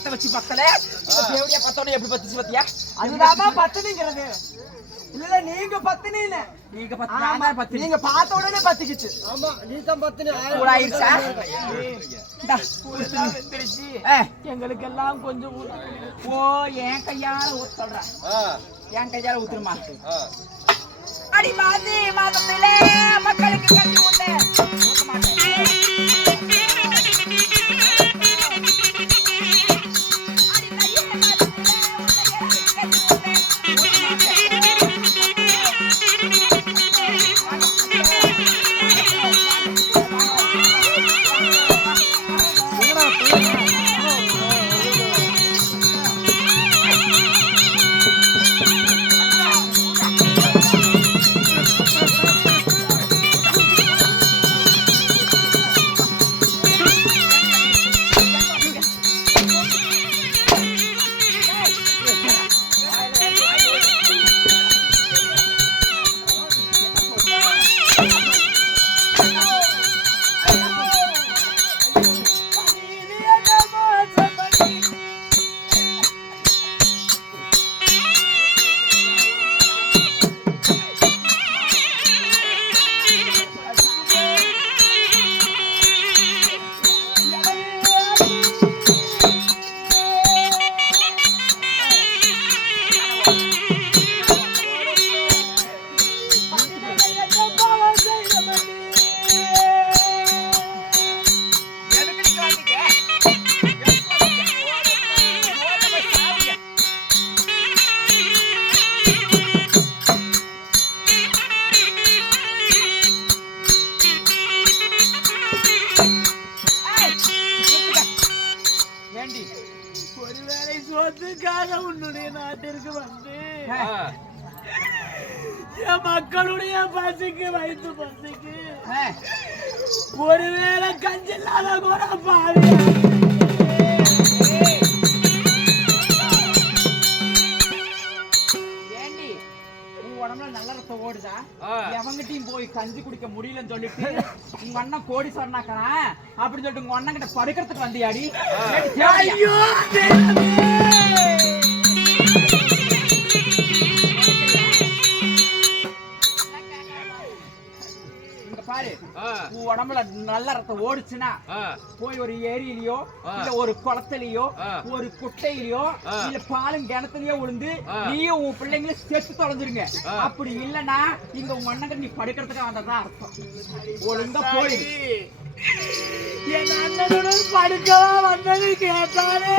பத்த வச்சு பக்கல தேவடியா பத்தோட எப்படி பத்துச்சு பத்தியா? அதுதான் பத்துனீங்கிறது. இல்ல நீங்க பத்துனீ இல்ல, நீங்க பத்து நீங்க பார்த்த உடனே பத்திக்கிச்சு. ஆமா நீ தான் பத்துனீ. ஆயிடுச்சா? எங்களுக்கு எல்லாம் கொஞ்சம் ஓ என் கையால ஊத்த சொல்றேன். என் கையால ஊத்துருமா? அடி மாதி மாதத்திலே மக்களுக்கு கட்டி ஊத்த ஊத்த மாட்டேன். உன்னுடைய நாட்டிற்கு வந்து என் மக்களுடைய பசிக்கு வயிற்று பசிக்கு ஒருவேளை கஞ்சில்லாத கூட பாவி நல்ல ரத்தம் ஓடுதா? எவங்கிட்டையும் போய் கஞ்சி குடிக்க முடியலன்னு சொல்லிட்டு உங்க அண்ணன் கோடி சொன்னாக்கறேன் அப்படின்னு சொல்லிட்டு உங்க அண்ணன் கிட்ட படுக்கிறதுக்கு வந்தியாடி? ஐயோ பாரு, உடம்புல நல்ல ரத்தம் ஓடுச்சுன்னா போய் ஒரு ஏரியிலயோ இல்ல ஒரு குளத்திலயோ ஒரு குட்டையிலயோ இல்ல பாலும் கிணத்துலயோ விழுந்து நீயும் உன் பிள்ளைங்களும் செத்து தொலைஞ்சிருங்க. அப்படி இல்லன்னா இங்க உங்க அண்ணன் நீ படுக்கிறதுக்கு வந்ததான் அர்த்தம். ஒழுங்கா போயிடு. என் அண்ணனுடன் படுக்கவா வந்தது கேட்டாலே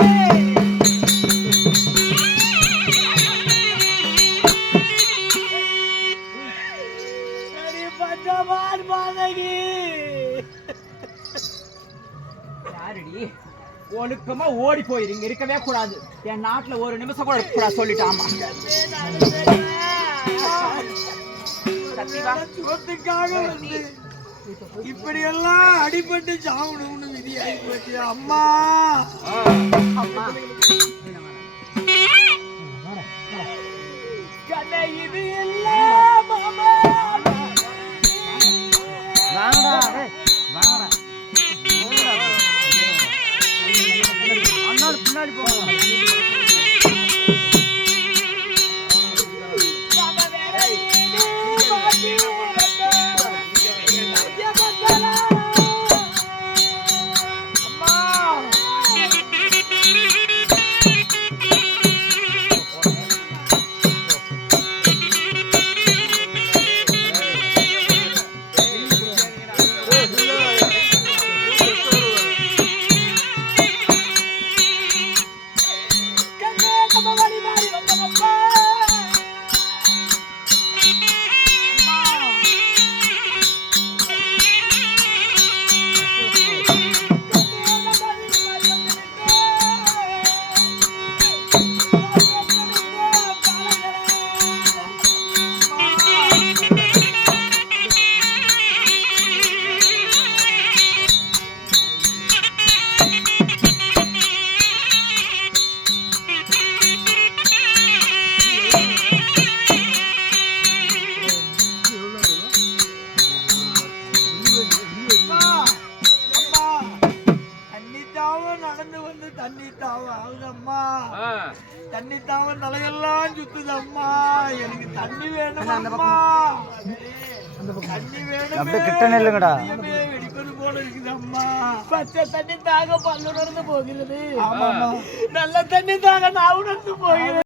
ஒழுக்கமா ஓடி போயிரு, இருக்கவே கூடாது. என் நாட்டுல ஒரு நிமிஷம் கூட இருக்க கூடாது சொல்லிட்டாமா. இப்படி எல்லாம் அடிபட்டு சாவணும்னு விதி ஆயிப்போச்சு. அம்மா அம்மா கண்ணை இது எல்லாம் மாமா பின்னாடி போகணும். தண்ணி தாவ தலையெல்லாம் சுத்துது அம்மா. எனக்கு தண்ணி வேணும் அம்மா. தண்ணி வேணும். அப்படியே கிட்ட நில்லுங்கடா. வெடிப்பது போல இருக்குது அம்மா. பச்சை தண்ணி தாக பல்லு உணர்ந்து போகிறது. ஆமாம்மா. நல்ல தண்ணி தாக நான் உணர்ந்து போகிறது.